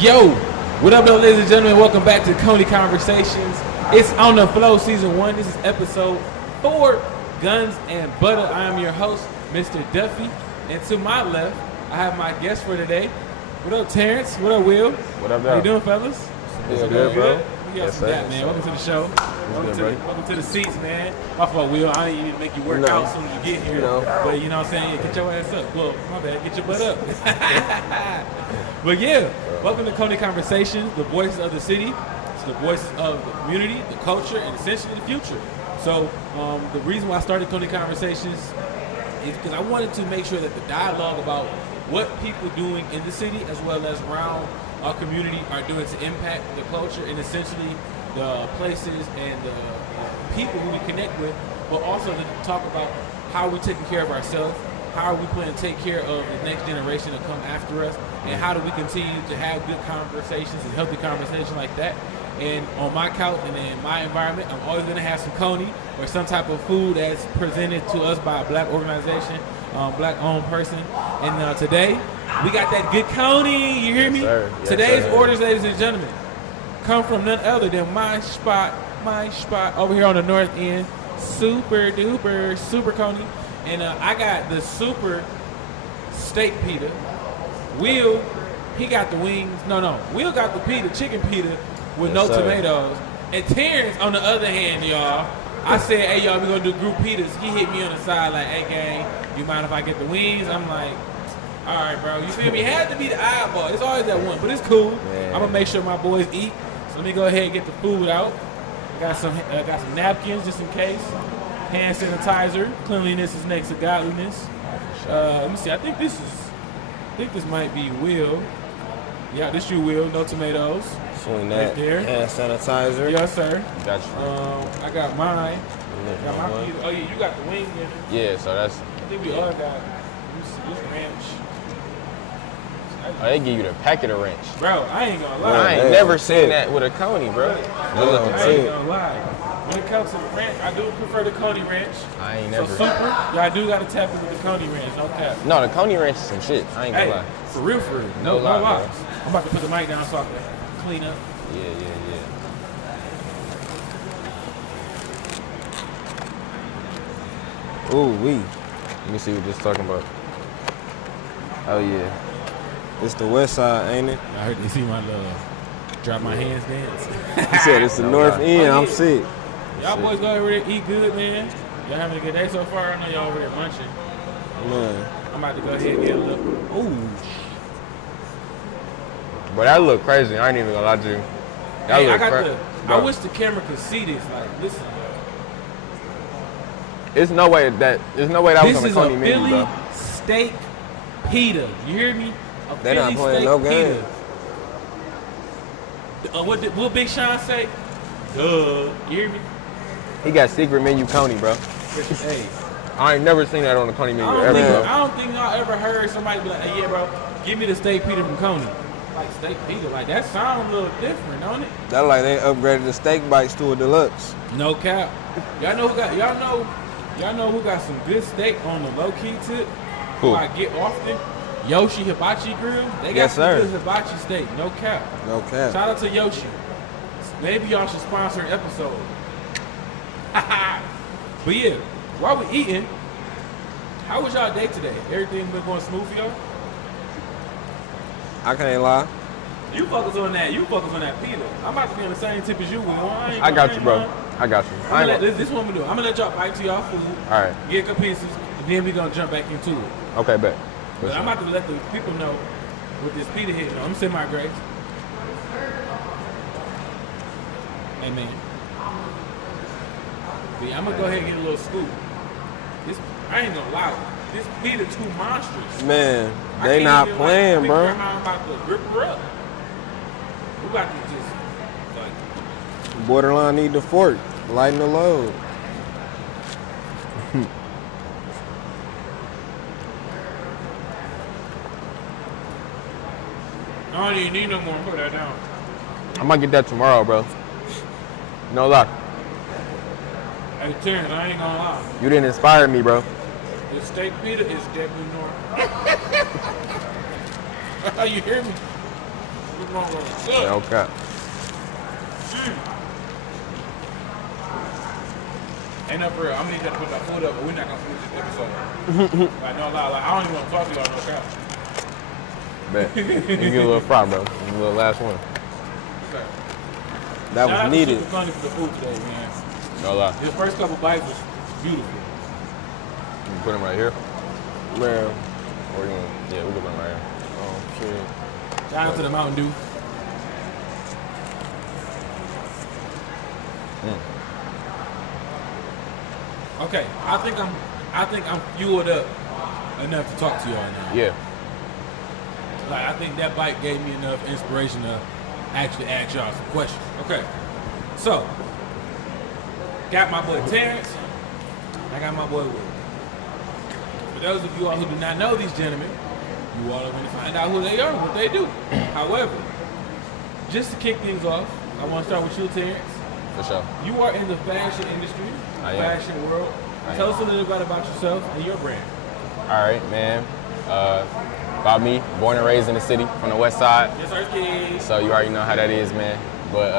Yo, what up, though, ladies and gentlemen? Welcome back to Coney Conversations. It's on the flow, season 1. This is episode 4, Guns and Butter. I am your host, Mr. Duffy, and to my left, I have my guest for today. What up, Terrence? What up, Will? What up, How you doing, fellas? Yeah, good, bro. Yes, sir. Man. Welcome to the show. Welcome to the seats, man. My fault, Will. I ain't even make you work out as soon as you get here. But you know what I'm saying? Get your ass up. Well, my bad. Get your butt up. But yeah, welcome to Coney Conversations, the voices of the city. It's the voices of the community, the culture, and essentially the future. So the reason why I started Coney Conversations is because I wanted to make sure that the dialogue about what people doing in the city as well as around our community are doing to impact the culture and essentially the places and the people who we connect with, but also to talk about how we're taking care of ourselves, how are we planning to take care of the next generation to come after us, and how do we continue to have good conversations and healthy conversations like that. And on my couch and in my environment, I'm always going to have some Coney or some type of food that's presented to us by a black organization, black-owned person. And today, we got that good Coney. You hear me? Yes, Today's sir. orders, ladies and gentlemen, come from none other than my spot over here on the north end. Super duper, super Coney. And I got the super steak pita. Will, he got the wings. No. Will got the pita, chicken pita with no tomatoes. And Terrence, on the other hand, y'all, I said, hey, y'all, we're going to do group pitas. He hit me on the side like, hey, gang, you mind if I get the wings? I'm like, all right, bro. You feel me? It had to be the eyeball. It's always that one, but it's cool. Man. I'm going to make sure my boys eat. So let me go ahead and get the food out. Got some napkins just in case. Hand sanitizer. Cleanliness is next to godliness. Let me see. I think this might be Will. Yeah, this you, Will. No tomatoes. Swing Right that. there. Hand sanitizer. Yes, sir. Got you. I got mine. Got my one. pizza. Oh, yeah, you got the wing in it. Yeah, so that's. I think we all got this ranch. Oh, they give you the packet of ranch. Bro, I ain't gonna lie. I ain't never seen that with a Coney, bro. I ain't gonna lie. When it comes to the ranch, I do prefer the Coney ranch. I ain't So never. super, y'all do gotta tap into the Coney ranch, no cap. No, the Coney ranch is some shit. I ain't gonna Hey, lie. for real. No lie, bro. lies. I'm about to put the mic down so I can clean up. Yeah. Ooh, Let me see what this talking about. Oh, yeah. It's the west side, ain't it? I heard they see my love. Drop my hands dance. He said it's the north end. I'm sick. Y'all boys go over there, eat good, man. Y'all having a good day so far? I know y'all over there munching. Man. I'm about to go ahead and get a little. Ooh. But that look crazy. I ain't even gonna lie to you. That Hey, look crazy. I wish the camera could see this. Like, listen. There's no way that was This on the is Coney a menu, Philly bro. steak pita. You hear me? A They not Philly playing steak no pita. games. What Big Sean say? Duh. You hear me? He got secret menu Coney, bro. Hey, I ain't never seen that on the Coney menu ever, bro. I don't think y'all ever heard somebody be like, hey, yeah, bro, give me the steak pita from Coney. Like steak pita, like that sounds a little different, don't it? That like they upgraded the steak bites to a deluxe. No cap. Y'all know who got some good steak on the low key tip? Who I get often? Yoshi Hibachi Grill. They got Yes, some sir. good hibachi steak. No cap. No cap. Shout out to Yoshi. Maybe y'all should sponsor an episode. But yeah, while we eating, how was y'all day today? Everything been going smooth for y'all? I can't lie. You focus on that. You focus on that pita. I'm about to be on the same tip as you, Will. I got you, bro. I got you. This is what I'm gonna do. I'm gonna let y'all bite to y'all food. All right. Get a couple pieces, and then we gonna jump back into it. Okay, bet. But I'm about to let the people know what this pita hitting on. I'm semi-grace. Amen. But yeah, I'm gonna go ahead and get a little scoop. I ain't gonna lie. This pita too monstrous. Man, I they can't not even, playing, figure bro. out how I'm about to grip her up. We about to just like. Borderline need the fork. Lighten the load. I don't even need no more. Put that down. I might get that tomorrow, bro. No lie. Hey, Terrence, I ain't gonna lie. You didn't inspire me, bro. The steak pita is definitely north. You hear me? No cap. Ain't no for real. I'm gonna need to put that food up, but we're not gonna finish this episode. I know a lot. Like, I don't even want to talk to y'all no cap. Bet. You get a little fry, bro. A little last one. Okay. That Shout out was to needed. Super Coney for the food today, man. No lie. His first couple bites was beautiful. You put them right here? Man. Or you want, yeah, we can put them right here. Oh, shit. Shout out to the Mountain Dew. Okay, I think I'm fueled up enough to talk to y'all now. Yeah. Like, I think that bite gave me enough inspiration to actually ask y'all some questions. Okay, so got my boy Terrence. I got my boy Will. For those of you all who do not know these gentlemen, you all are going to find out who they are, what they do. However, just to kick things off, I want to start with you, Terrence. For sure. You are in the fashion industry, I am. fashion world. Tell us a little bit about yourself and your brand. All right, man. About me, born and raised in the city from the west side. Yes, sir, kid. So you already know how that is, man. But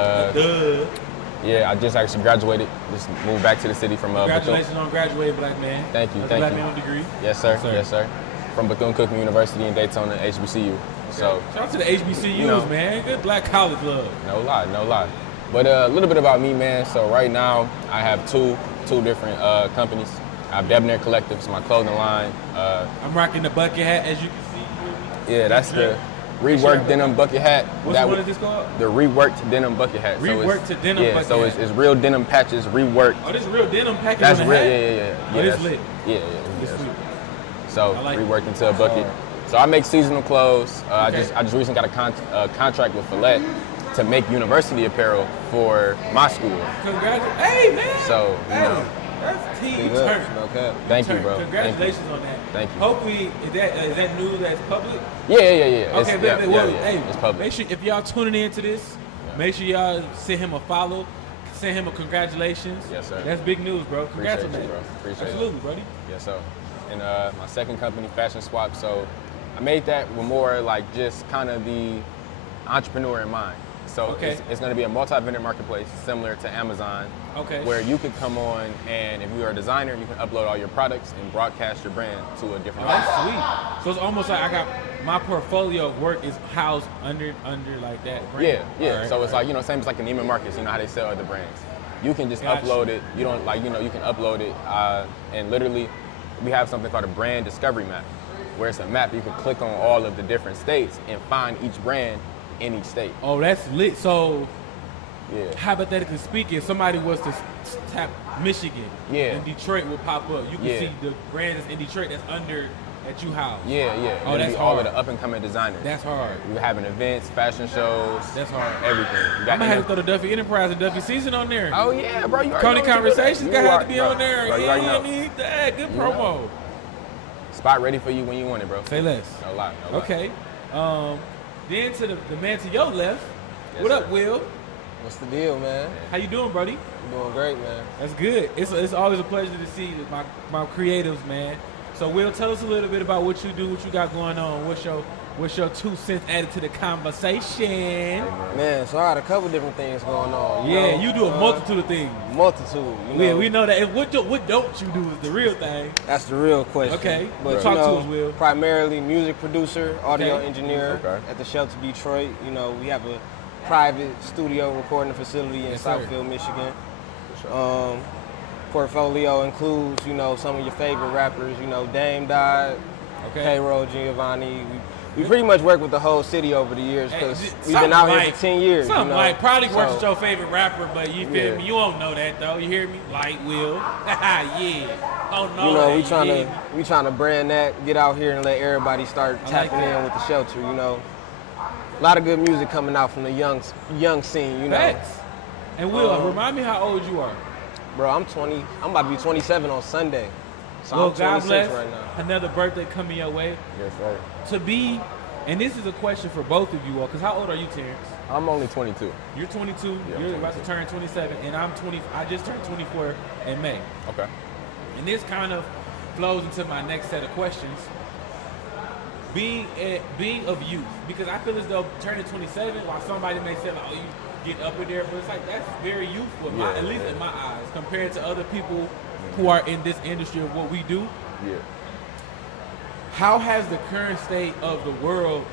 yeah, I just actually graduated. Just moved back to the city from Congratulations on graduating, black man. Thank you, That's thank black you. man on degree. Yes, sir. Yes, sir. Yes, sir. From Bethune-Cookman University in Daytona, HBCU. So Shout out to the HBCUs, you know. man. Good black college love. no lie, no lie. But a little bit about me, man. So right now, I have two different companies. I have Debonair Collective, it's my clothing line. I'm rocking the bucket hat, as you can see. Yeah, that's the reworked denim bucket hat. What is this called? The reworked denim bucket hat. Reworked to denim yeah, bucket so hat. it's real denim patches reworked. Oh, this is real denim package That's on real, the hat? yeah. Oh, this that's- lit. Yeah. This sweet. So I like reworked into a bucket. So I make seasonal clothes. Okay. I just recently got a contract with Follett to make university apparel for my school. Congratulations. Hey, man. So, you hey, know. that's T. Big You ups, turned. no cap. Thank you, Turned. bro. Congratulations on that. Thank you. Hopefully, is that news that's public? Yeah. Okay, well, hey, It's public. make sure if y'all tuning into this, make sure y'all send him a follow, send him a congratulations. Yes, sir. That's big news, bro. Congrats on Appreciate that. you, bro. Appreciate it. Absolutely, buddy. Yes, sir. And my second company, Fashion Swap. So I made that with more like just kind of the entrepreneur in mind. So Okay. it's going to be a multi-vendor marketplace similar to Amazon, Okay. where you could come on and if you are a designer, you can upload all your products and broadcast your brand to a different Oh, that's audience. sweet. So it's almost like I got my portfolio of work is housed under like that brand. Yeah. All right, So it's all like, same as like in Neiman Marcus, you know how they sell other brands. You can just Gotcha. upload it. You don't like, you can upload it and literally we have something called a brand discovery map, where it's a map you can click on all of the different states and find each brand in each state. Oh, that's lit. So Yeah. hypothetically speaking, if somebody was to tap Michigan, Yeah. and Detroit will pop up. You can Yeah. see the brand that's in Detroit that's under that you house. Yeah. Oh, It'll that's be all of hard. the up and coming designers. That's hard. We're having events, fashion shows. That's hard. Everything. You I'm got gonna have to throw the Duffy Enterprise and Duffy Season on there. Oh yeah, bro. You already Coney know what to do. Conversations You gotta have are- to be bro, on there. bro, you already Yeah, know. need that. Good You promo. know. Spot ready for you when you want it, bro. Say less. No lie. No lie. Okay. Then to the man to your left. Yes, What up, sir. Will? What's the deal, man? How you doing, buddy? I'm doing great, man. That's good. It's always a pleasure to see my creatives, man. So, Will, tell us a little bit about what you do, what you got going on. What's your 2 cents added to the conversation? Man, so I got a couple different things going on. Yeah, you do a multitude of things. Multitude. Yeah, we know that. And what don't you do is the real thing. That's the real question. Okay, But talk you know, to us, Will. primarily music producer, audio Okay. engineer Okay. at the Shelter Detroit. You know, we have a private studio recording facility in Yes, sir. Southfield, Michigan. Portfolio includes, some of your favorite rappers. Dame died, Okay. Payroll, Giovanni. We pretty much work with the whole city over the years because Hey, we've been out here like- for 10 years. Something like probably works with So- your favorite rapper, but you feel Yeah. me? You won't know that though. You hear me? Like Will. Yeah. Oh no. You know, that, we trying to brand that, get out here and let everybody start I like tapping that. in with the Shelter. A lot of good music coming out from the young scene. Facts. And Will, remind me how old you are. Bro, I'm 20. I'm about to be 27 on Sunday. So Well, I'm 26 God bless. right now. Another birthday coming your way. Yes, sir. To be, and this is a question for both of you all, because how old are you, Terrence? I'm only 22. You're 22. Yeah, I'm You're about to 22. turn 27, and I'm 20. I just turned 24 in May. Okay. And this kind of flows into my next set of questions. being of youth, because I feel as though turning 27, while somebody may say like, oh, you get up in there, but it's like that's very youthful, at least in my eyes, compared to other people who are in this industry of what we do. Yeah. How has the current state of the world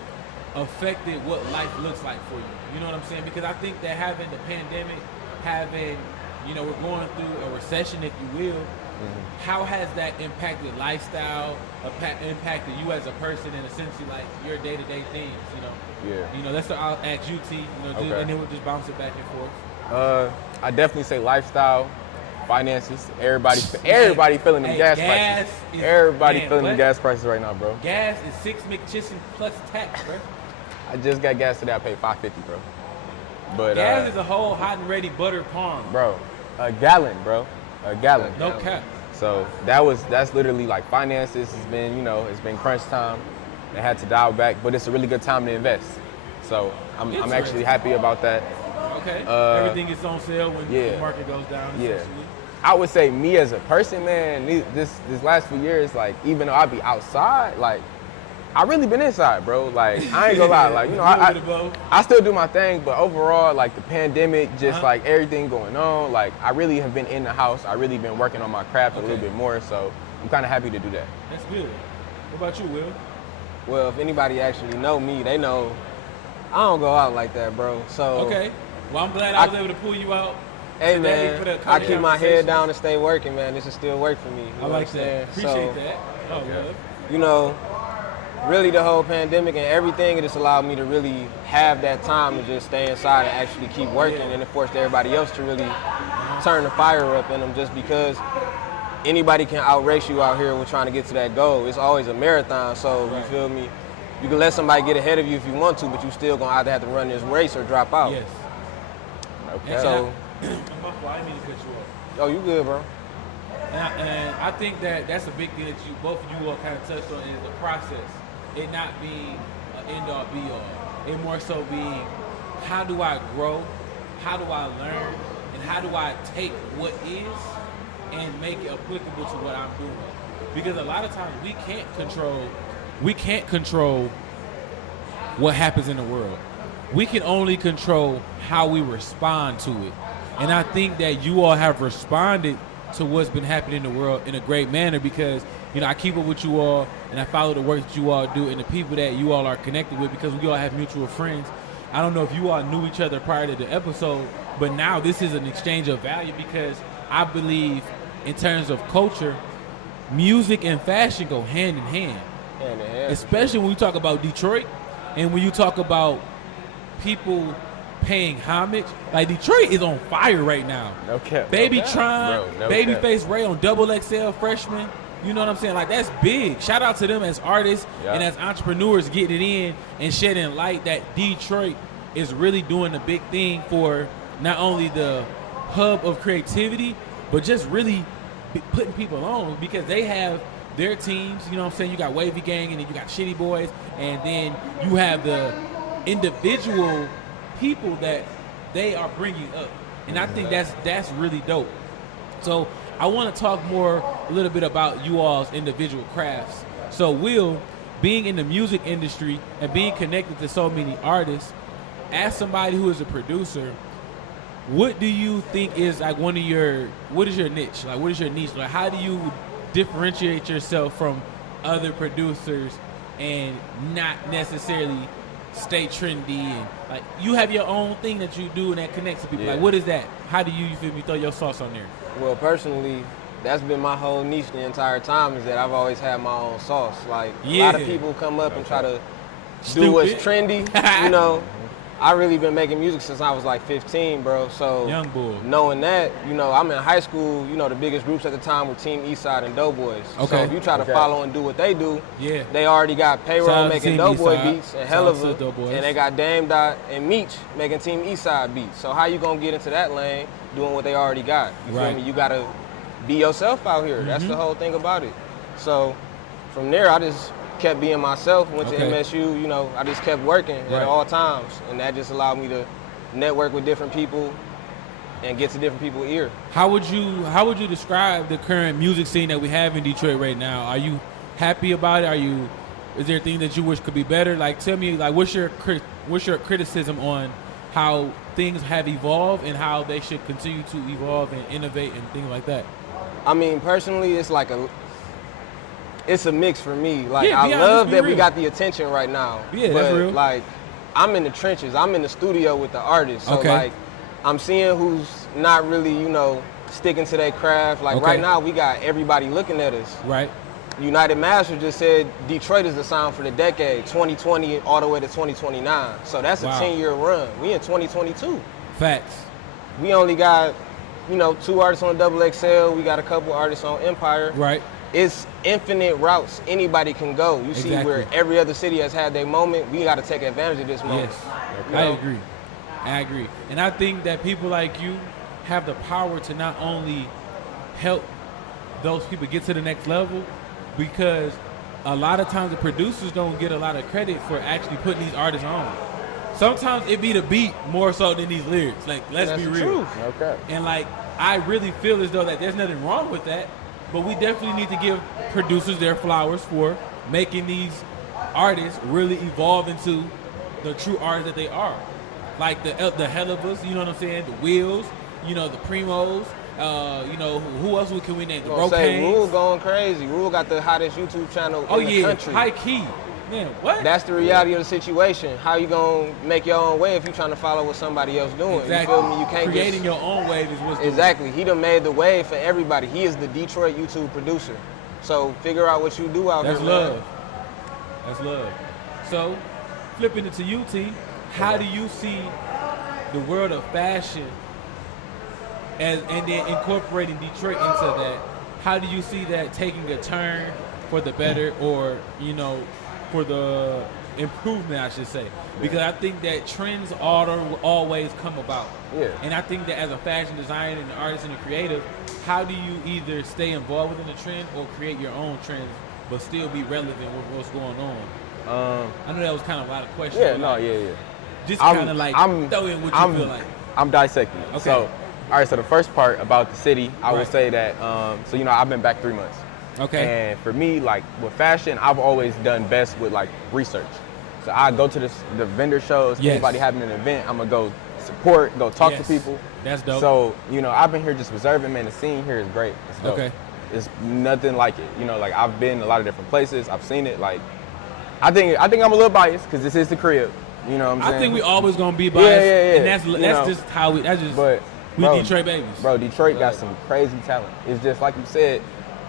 affected what life looks like for you? You know what I'm saying? Because I think that having the pandemic, we're going through a recession, if you will. Mm-hmm. How has that impacted lifestyle, impacted you as a person, and essentially like your day-to-day things, Yeah. That's what I'll ask you, T, okay. And then we'll just bounce it back and forth. I definitely say lifestyle, finances, everybody feeling the gas prices. Everybody feeling the gas prices right now, bro. Gas is $6 McChicken plus tax, bro. I just got gas today. I paid $5.50, bro. But gas is a whole hot and ready butter palm, bro. A gallon, bro. A gallon. No cap. So that's literally like finances. It's been it's been crunch time. They had to dial back, but it's a really good time to invest. So I'm actually happy about that. Okay. Everything is on sale when the market goes down. Yeah. I would say me as a person, man, this last few years, like even though I be outside, like I really been inside, bro. Like I ain't gonna lie, like I still do my thing, but overall, like the pandemic, just like everything going on, like I really have been in the house. I really been working on my craft a little bit more, so I'm kind of happy to do that. That's good. What about you, Will? Well, if anybody actually know me, they know I don't go out like that, bro. So okay. Well, I'm glad I was able to pull you out. Hey man, I keep my head down and stay working, man. This is still work for me. I like that. Appreciate that. Oh, good. Really the whole pandemic and everything, it just allowed me to really have that time to just stay inside and actually keep working, and it forced everybody else to really turn the fire up in them, just because anybody can outrace you out here with trying to get to that goal. It's always a marathon, so you feel me? You can let somebody get ahead of you if you want to, but you still gonna either have to run this race or drop out. Yes. Okay. So I didn't mean to cut you off. Oh, you good, bro. And I think that's a big thing that both of you all kind of touched on, is the process. It not being an end-all, be-all. It more so being, how do I grow? How do I learn? And how do I take what is and make it applicable to what I'm doing? Because a lot of times we can't control what happens in the world. We can only control how we respond to it. And I think that you all have responded to what's been happening in the world in a great manner, because I keep up with you all and I follow the work that you all do and the people that you all are connected with, because we all have mutual friends. I don't know if you all knew each other prior to the episode, but now this is an exchange of value, because I believe in terms of culture, music and fashion go hand in hand. Hand in hand. Especially when you talk about Detroit and when you talk about people paying homage. Like Detroit is on fire right now. Okay. Baby Tron, Babyface Ray on XXL freshman. You know what I'm saying? Like, that's big. Shout out to them as artists and as entrepreneurs getting it in and shedding light that Detroit is really doing a big thing for not only the hub of creativity, but just really putting people on, because they have their teams. You know what I'm saying? You got Wavy Gang, and then you got Shitty Boys, and then you have the individual people that they are bringing up. And I think that's really dope. So I want to talk a little bit about you all's individual crafts. So Will, being in the music industry and being connected to so many artists, as somebody who is a producer, what do you think is like what is your niche? Like, what is your niche? Like, how do you differentiate yourself from other producers and not necessarily stay trendy, and like you have your own thing that you do and that connects to people? Like, what is that? How do you feel me, throw your sauce on there? Well, personally, that's been my whole niche the entire time, is that I've always had my own sauce. Like, a lot of people come up and try to do what's trendy. I really been making music since I was like 15, bro. So young boy. Knowing that, I'm in high school, the biggest groups at the time were Team Eastside and Doughboys. Okay. So if you try to follow and do what they do, they already got Payroll making Doughboy beats and Hell of a, and they got Dame Dot and Meech making Team Eastside beats. So how you gonna get into that lane doing what they already got? You feel me? You gotta be yourself out here. That's the whole thing about it. So from there, I just kept being myself. Went to MSU, I just kept working at all times, and that just allowed me to network with different people and get to different people's ear. How would you describe the current music scene that we have in Detroit right now? Are you happy about it? Is there things that you wish could be better? Like, tell me, like, what's your criticism on how things have evolved and how they should continue to evolve and innovate and things like that? I mean, personally, it's a mix for me. Like, I love that we got the attention right now. Yeah, but, that's real. Like, I'm in the trenches. I'm in the studio with the artists. So, like, I'm seeing who's not really, you know, sticking to their craft. Like, right now, we got everybody looking at us. Right. United Master just said Detroit is the sound for the decade, 2020 all the way to 2029. So that's a 10-year run. We in 2022. Facts. We only got, you know, 2 artists on Double XL. We got a couple artists on Empire. Right. It's infinite routes anybody can go. You see where every other city has had their moment. We got to take advantage of this moment. Yes, I agree. And I think that people like you have the power to not only help those people get to the next level, because a lot of times the producers don't get a lot of credit for actually putting these artists on. Sometimes it be the beat more so than these lyrics. Like, let's be real. Okay. And like, I really feel as though that there's nothing wrong with that, but we definitely need to give producers their flowers for making these artists really evolve into the true artists that they are. Like the Hell of Us, you know what I'm saying? The Wheels, you know, the Primos. You know, who else can we name? The Brocanes. Rule going crazy. Rule got the hottest YouTube channel in the country. High key. Man, what? That's the reality of the situation. How you gonna make your own wave if you trying to follow what somebody else doing? Exactly. You feel me? You can't creating your own wave is what's exactly. He done made the wave for everybody. He is the Detroit YouTube producer. So figure out what you do out That's here. love. Man. That's love. So flipping it to you, T, how do you see the world of fashion and then incorporating Detroit into that? How do you see that taking a turn for the better, or, you know, for the improvement, I should say? Because I think that trends always come about. Yeah. And I think that as a fashion designer and an artist and a creative, how do you either stay involved within the trend or create your own trends but still be relevant with what's going on? I know that was kind of a lot of questions. Yeah, Just kind of like throw in what you feel like. I'm dissecting it. Okay. So, all right, so the first part about the city, I would say that, so, you know, I've been back 3 months. Okay. And for me, like, with fashion, I've always done best with, like, research. So I go to the vendor shows, anybody having an event, I'm going to go support, go talk to people. That's dope. So, you know, I've been here just observing, man, the scene here is great. It's dope. Okay. It's nothing like it. You know, like, I've been a lot of different places. I've seen it. Like, I think I'm a little biased because this is the crib. You know what I'm saying? I think we always going to be biased. Yeah. And that's just how we, we Detroit babies. Bro, Detroit got some crazy talent. It's just like you said,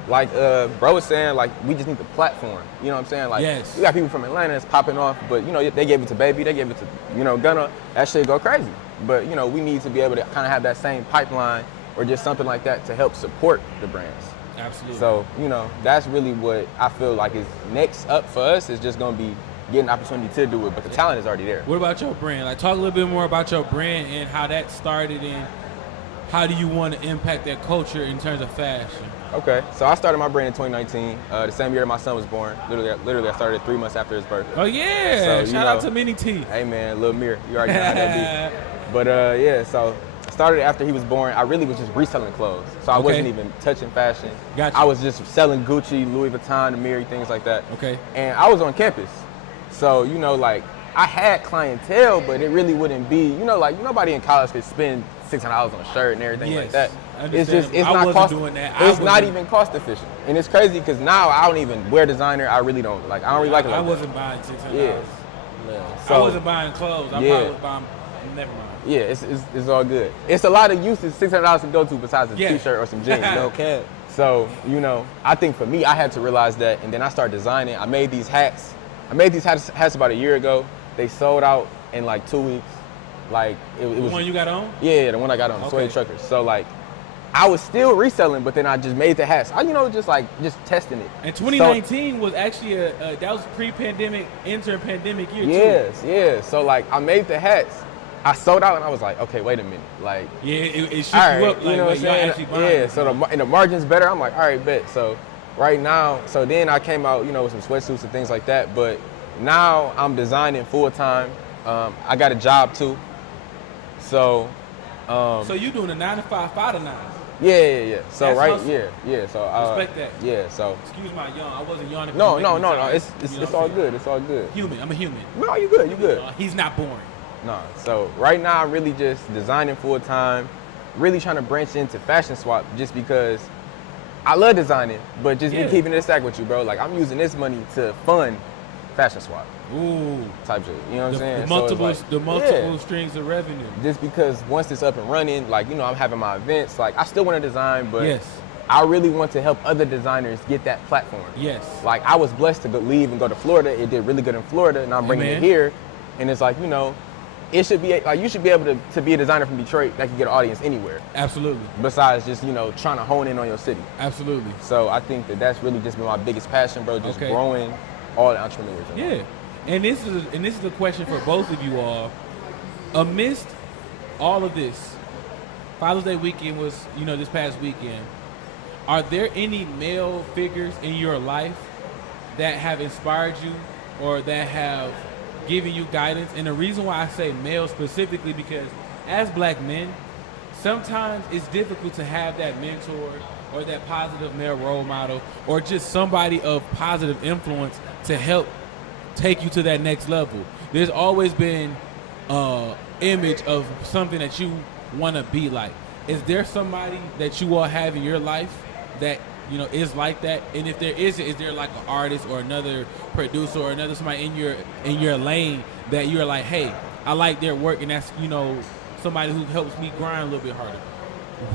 like bro was saying, like, we just need the platform. You know what I'm saying? Like, we got people from Atlanta that's popping off, but, you know, they gave it to Baby, they gave it to, you know, Gunna. That shit go crazy. But, you know, we need to be able to kind of have that same pipeline or just something like that to help support the brands. Absolutely. So, you know, that's really what I feel like is next up for us, is just going to be getting an opportunity to do it, but the talent is already there. What about your brand? Like, talk a little bit more about your brand and how that started, and how do you want to impact that culture in terms of fashion? Okay, so I started my brand in 2019, the same year that my son was born. Literally I started 3 months after his birth. Oh yeah, so, shout out to Mini T. Hey man, Lil Mir, you already know how that be. But yeah, so I started after he was born. I really was just reselling clothes. So I wasn't even touching fashion. Gotcha. I was just selling Gucci, Louis Vuitton, Amiri, things like that. Okay. And I was on campus. So, you know, like, I had clientele, but it really wouldn't be, you know, like, nobody in college could spend $600 on a shirt and everything like that. It's just, it's not cost, it's not even cost efficient. And it's crazy because now I don't even wear designer. I really don't. Like, I don't really like it like I wasn't buying $600. Yeah. So, I wasn't buying clothes. I probably was buying, never mind. Yeah, it's all good. It's a lot of uses $600 to go to besides a t-shirt or some jeans. No cap. So, you know, I think for me, I had to realize that, and then I started designing. I made these hats. I made these hats about a year ago. They sold out in like 2 weeks. Like, it was the one you got on? Yeah, the one I got on, Suede Truckers. So like, I was still reselling, but then I just made the hats. You know, just testing it. And 2019 was actually that was pre-pandemic, inter-pandemic year too. Yes. So like, I made the hats. I sold out, and I was like, okay, wait a minute. Like, yeah, it shook you up. Like, you know what I'm saying? Actually buying it. So the margin's better. I'm like, all right, bet. So right now, so then I came out, you know, with some sweatsuits and things like that. But now I'm designing full time. I got a job too. So. So you doing a 9 to 5, 5 to 9? Yeah. So that's right, hustle. yeah. So respect that. Yeah. So excuse my yawn. I wasn't yawning. No. It's all good. It's all good. Human. I'm a human. No, you good. You good. He's not boring. No. So right now I'm really just designing full time. Really trying to branch into fashion swap just because I love designing, but just be keeping it a stack with you, bro. Like I'm using this money to fund fashion swap. Ooh. Type shit. You know what I'm saying? The multiple strings of revenue. Just because once it's up and running, like, you know, I'm having my events, like I still want to design, but I really want to help other designers get that platform. Yes. Like I was blessed to leave and go to Florida. It did really good in Florida, and I'm bringing it here. And it's like, you know, it should be like you should be able to be a designer from Detroit that can get an audience anywhere. Absolutely. Besides just, you know, trying to hone in on your city. Absolutely. So I think that's really just been my biggest passion, bro. Just growing all the entrepreneurs. Yeah. And this is a question for both of you all. Amidst all of this, Father's Day weekend was, you know, this past weekend. Are there any male figures in your life that have inspired you or that have given you guidance? And the reason why I say male specifically, because as black men, sometimes it's difficult to have that mentor or that positive male role model or just somebody of positive influence to help take you to that next level. There's always been an image of something that you want to be like. Is there somebody that you all have in your life that, you know, is like that? And if there isn't, is there like an artist or another producer or another somebody in your lane that you're like, hey, I like their work, and that's, you know, somebody who helps me grind a little bit harder?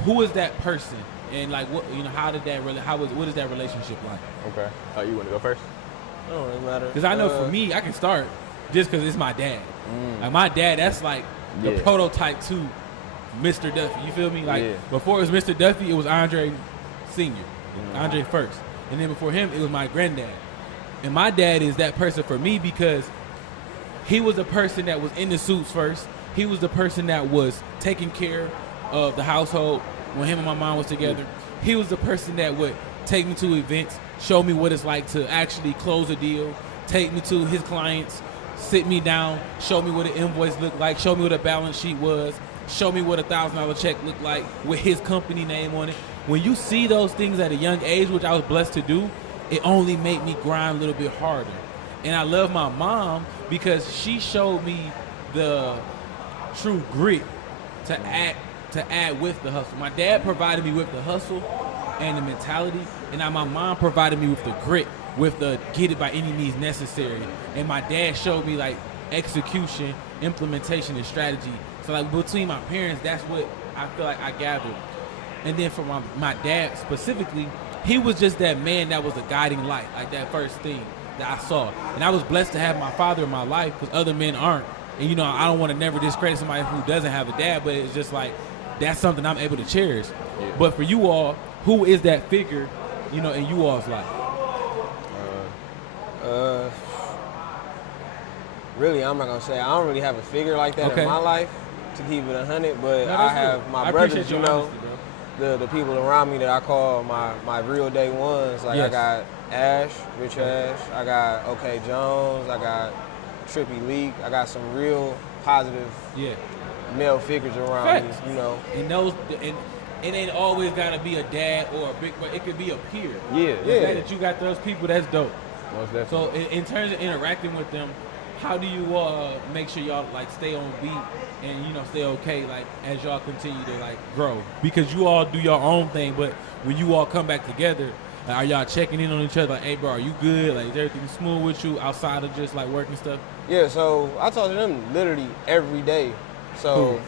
Who is that person? And like, what, you know, what is that relationship like? Okay. You want to go first? It don't really matter. Because I know for me, I can start just because it's my dad. Like my dad, that's like the prototype to Mr. Duffy. You feel me? Like before it was Mr. Duffy, it was Andre Sr., Andre first. And then before him, it was my granddad. And my dad is that person for me because he was the person that was in the suits first. He was the person that was taking care of the household when him and my mom was together. He was the person that would take me to events, show me what it's like to actually close a deal, take me to his clients, sit me down, show me what an invoice looked like, show me what a balance sheet was, show me what $1,000 check looked like with his company name on it. When you see those things at a young age, which I was blessed to do, it only made me grind a little bit harder. And I love my mom because she showed me the true grit to add with the hustle. My dad provided me with the hustle and the mentality, and now my mom provided me with the grit, with the get it by any means necessary. And my dad showed me like execution, implementation, and strategy. So like between my parents, that's what I feel like I gathered. And then for my dad specifically, he was just that man that was a guiding light, like that first thing that I saw. And I was blessed to have my father in my life because other men aren't. And you know, I don't want to never discredit somebody who doesn't have a dad, but it's just like, that's something I'm able to cherish. Yeah. But for you all, who is that figure, you know, in you all's life? Really, I'm not gonna say I don't really have a figure like that in my life to keep it 100. But I have my brothers, you know, honesty, the people around me that I call my real day ones. Like I got Ash, Rich Ash, I got OK Jones, I got Trippy Leak, I got some real positive male figures around me, you know. And those, and it ain't always gotta be a dad or a big, but it could be a peer. Yeah. The fact that you got those people, that's dope. Most definitely. So in terms of interacting with them, how do you make sure y'all like stay on beat and, you know, stay okay like as y'all continue to like grow? Because you all do your own thing, but when you all come back together, like, are y'all checking in on each other? Like, hey, bro, are you good? Like, is everything smooth with you outside of just like work and stuff? Yeah, so I talk to them literally every day. So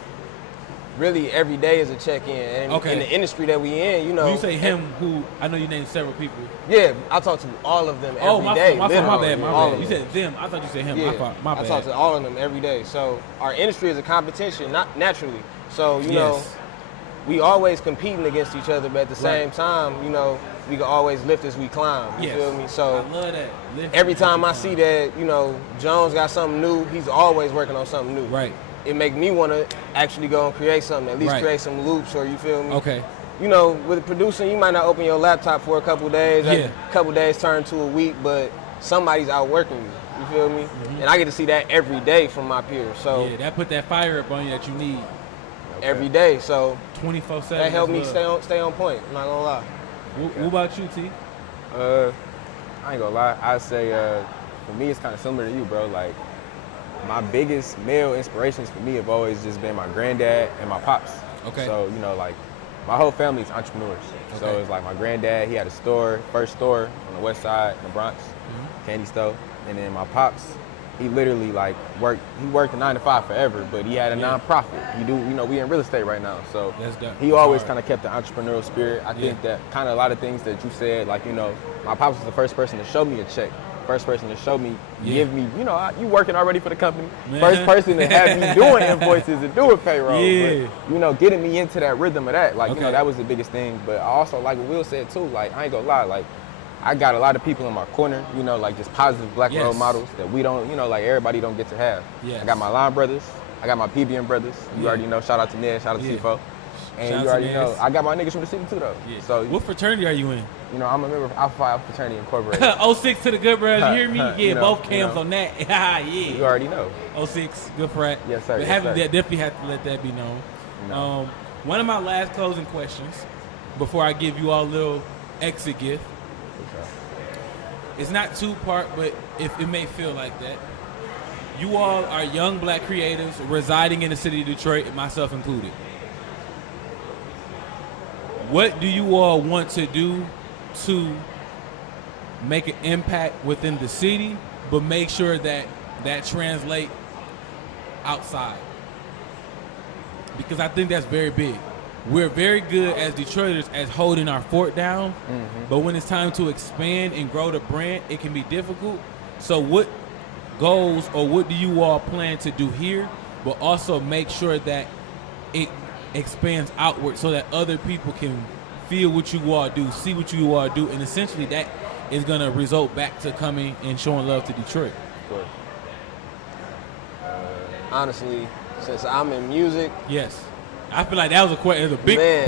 really every day is a check-in. And in the industry that we in, you know. When you say him, who, I know you named several people. Yeah, I talk to all of them every day. My bad. You said them. I thought you said him. Yeah, my bad. I talk to all of them every day. So our industry is a competition, not naturally. So, you know, we always competing against each other, but at the same time, you know, we can always lift as we climb. You feel me? So I love that. Every time I see that, you know, Jones got something new, he's always working on something new. Right. It make me want to actually go and create something, at least create some loops, or you feel me? Okay. You know, with producing, you might not open your laptop for a couple days. A couple days turn to a week, but somebody's outworking you. You feel me? Mm-hmm. And I get to see that every day from my peers. So that put that fire up on you that you need. Every day. So 24/7. That helped me stay on point. I'm not gonna lie. What about you, T? I ain't gonna lie. I'd say for me, it's kind of similar to you, bro. Like, my biggest male inspirations for me have always just been my granddad and my pops. Okay. So, you know, like, my whole family's entrepreneurs. Okay. So it's like my granddad, he had a store, first store on the west side in the Bronx, candy store. And then my pops, he literally like worked a 9 to 5 forever, but he had a nonprofit. We in real estate right now. So he always kind of kept the entrepreneurial spirit. I think that kind of a lot of things that you said, like, you know, my pops was the first person to show me a check. First person to show me, give me, you know, you working already for the company. Man. First person to have me doing invoices and doing payroll. Yeah. But, you know, getting me into that rhythm of that, like, you know, that was the biggest thing. But I also, like what Will said too, like, I ain't gonna lie, like, I got a lot of people in my corner, you know, like just positive black role models that we don't, you know, like everybody don't get to have. Yes. I got my line brothers, I got my PBM brothers. You already know, shout out to Ned, shout out to Sifo. And shout you already know, I got my niggas from the city too, though. Yeah. So what fraternity are you in? You know, I'm a member of Alpha Phi Fraternity Incorporated. 06 to the good brothers, you hear me? Yeah, you know, both cams on that. Yeah. You already know. 06, good frat. Yes, sir. But definitely have to let that be known. No. One of my last closing questions, before I give you all a little exit gift. Okay. It's not two-part, but if it may feel like that. You all are young black creatives residing in the city of Detroit, myself included. What do you all want to do to make an impact within the city, but make sure that translate outside? Because I think that's very big. We're very good as Detroiters as holding our fort down, but when it's time to expand and grow the brand, it can be difficult. So what goals or what do you all plan to do here, but also make sure that it expands outward so that other people can feel what you all do, see what you all do, and essentially that is going to result back to coming and showing love to Detroit? Honestly, since I'm in music, yes, I feel like that was a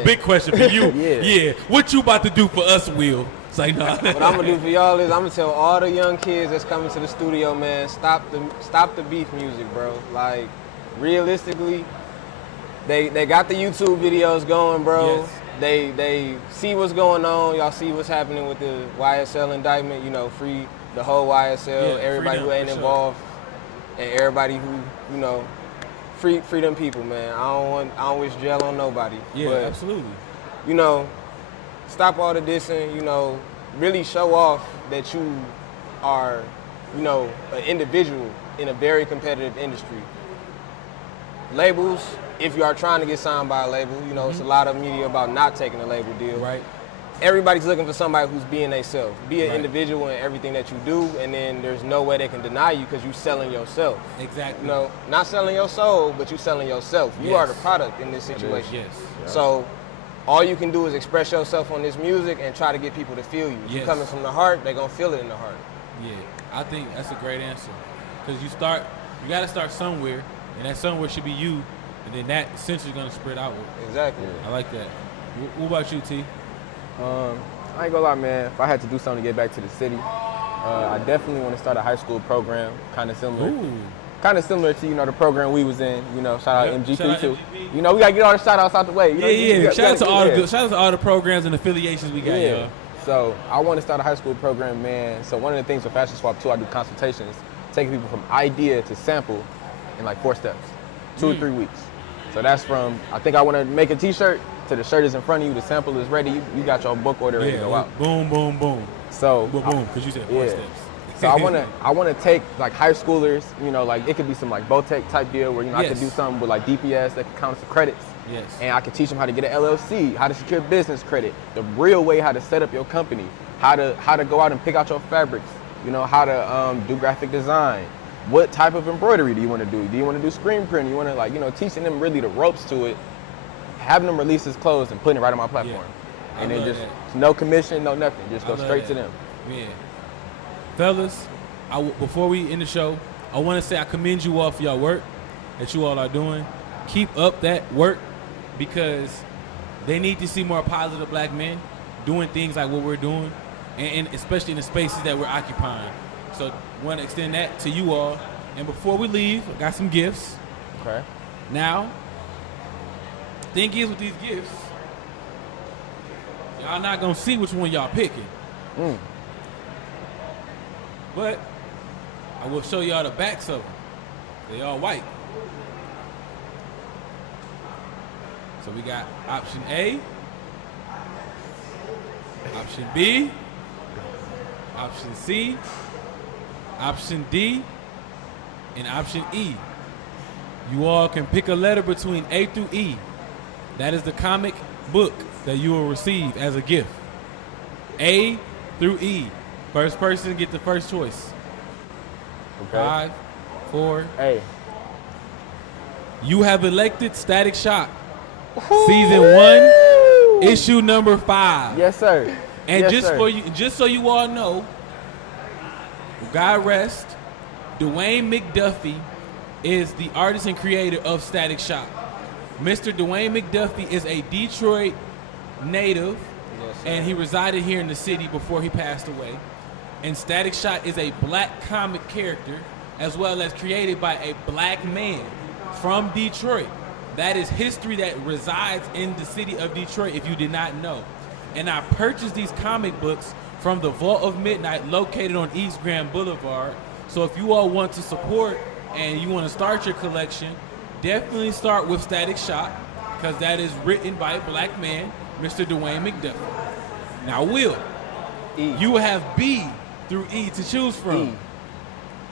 big question for you. Yeah. What you about to do for us, Will? It's like, nah. What I'm gonna do for y'all is I'm gonna tell all the young kids that's coming to the studio, man, stop the beef music, bro. Like, realistically, they got the YouTube videos going, bro. Yes. They see what's going on. Y'all see what's happening with the YSL indictment. You know, free the whole YSL, everybody who ain't involved, and everybody who, you know, free them people, man. I don't wish jail on nobody. Yeah, but, absolutely. You know, stop all the dissing. You know, really show off that you are, you know, an individual in a very competitive industry. Labels, if you are trying to get signed by a label, you know, it's a lot of media about not taking a label deal. Right. Everybody's looking for somebody who's being themselves. Be an individual in everything that you do, and then there's no way they can deny you because you're selling yourself. Exactly. You know, not selling your soul, but you're selling yourself. You are the product in this situation. Yes. So all you can do is express yourself on this music and try to get people to feel you. If you're coming from the heart, they're going to feel it in the heart. Yeah, I think that's a great answer. Because you got to start somewhere, and that somewhere should be you, and then that essentially going to spread outward. Exactly. I like that. What about you, T? I ain't gonna lie, man. If I had to do something to get back to the city, I definitely want to start a high school program, kind of similar. Kind of similar to, you know, the program we was in. You know, shout out MGP too. You know, we gotta get all the shout outs out the way. You know, shout out to all the programs and affiliations we got, y'all. So I want to start a high school program, man. So one of the things with Fashion Swap too, I do consultations, taking people from idea to sample in like 4 steps, 2 or 3 weeks. So that's from, I think I want to make a t-shirt, to the shirt is in front of you, the sample is ready, you got your book order ready to go out. Boom, boom, boom. So boom, because you said 4 steps. So I wanna take like high schoolers, you know, like it could be some like Botech type deal where, you know, I could do something with like DPS that could count as credits. Yes. And I could teach them how to get an LLC, how to secure business credit, the real way how to set up your company, how to go out and pick out your fabrics, you know, how to do graphic design. What type of embroidery do you want to do? Do you want to do screen print? You want to, like, you know, teaching them really the ropes to it, having them release his clothes and putting it right on my platform. Yeah. And then just no commission, no nothing. Just go straight to them. Yeah. Fellas, before we end the show, I want to say I commend you all for your work that you all are doing. Keep up that work because they need to see more positive black men doing things like what we're doing, and especially in the spaces that we're occupying. So I want to extend that to you all. And before we leave, I got some gifts. Okay. Now, thing is with these gifts, y'all not gonna see which one y'all picking. But I will show y'all the backs of them. They all white. So we got option A, option B, option C, option D, and option E. You all can pick a letter between A through E. That is the comic book that you will receive as a gift. A through E. First person get the first choice. Okay. 5, 4. A. You have elected Static Shock. Season 1, issue number 5. Yes, sir. And yes, just sir. for you, just so you all know, God rest, Dwayne McDuffie is the artist and creator of Static Shock. Mr. Dwayne McDuffie is a Detroit native, and he resided here in the city before he passed away. And Static Shock is a black comic character, as well as created by a black man from Detroit. That is history that resides in the city of Detroit, if you did not know. And I purchased these comic books from the Vault of Midnight, located on East Grand Boulevard. So if you all want to support and you want to start your collection, definitely start with Static Shock, because that is written by a black man, Mr. Dwayne McDuffie. Now, Will, you have B through E to choose from.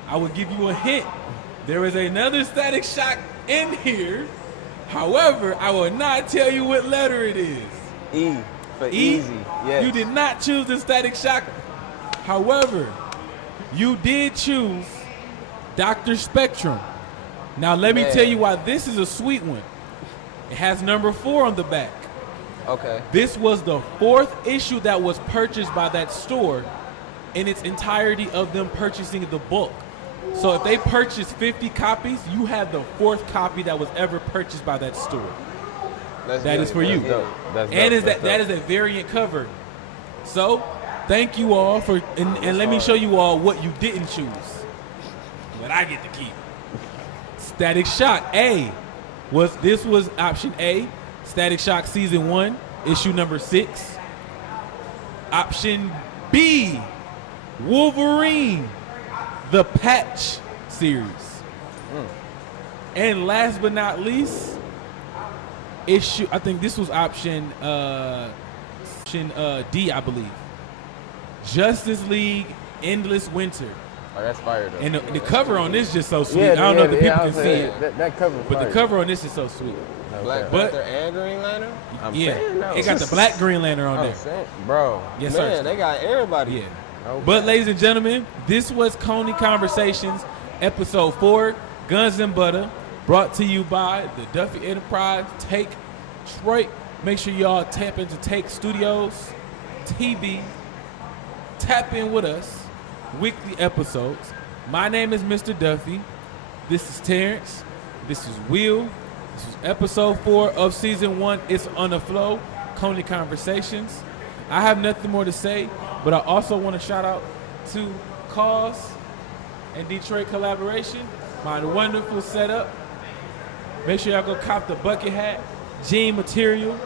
I will give you a hint. There is another Static Shock in here. However, I will not tell you what letter it is. E for easy. Yes. You did not choose the Static Shock. However, you did choose Dr. Spectrum. Now, let me tell you why this is a sweet one. It has number 4 on the back. Okay. This was the 4th issue that was purchased by that store in its entirety of them purchasing the book. So if they purchased 50 copies, you have the 4th copy that was ever purchased by that store. That is for you. And that is a variant cover. So thank you all for, and let me show you all what you didn't choose. What I get to keep. Static Shock A was option A. Static Shock Season 1, issue number 6. Option B, Wolverine, the Patch series. And last but not least, issue, I think this was option D, I believe. Justice League Endless Winter. Oh, that's fire though. And the cover on this is just so sweet. I don't know if the people can see it. That cover but the cover on this is so sweet. Black Panther and Green Lantern? It got the black Green Lantern on there. Bro. Yes, man, sir. they got everybody. Yeah. Okay. But ladies and gentlemen, this was Coney Conversations, episode 4, Guns and Butter, brought to you by the Duffy Enterprise, Take Detroit. Make sure y'all tap into Take Studios TV. Tap in with us. Weekly episodes. My name is Mr. Duffy. This is Terrence. This is Will. This is episode 4 of season 1. It's on the flow. Coney Conversations. I have nothing more to say, but I also want to shout out to Cause and Detroit Collaboration. My wonderful setup. Make sure y'all go cop the bucket hat, jean material,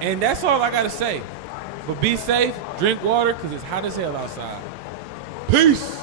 and that's all I gotta say. But be safe, drink water, because it's hot as hell outside. Peace.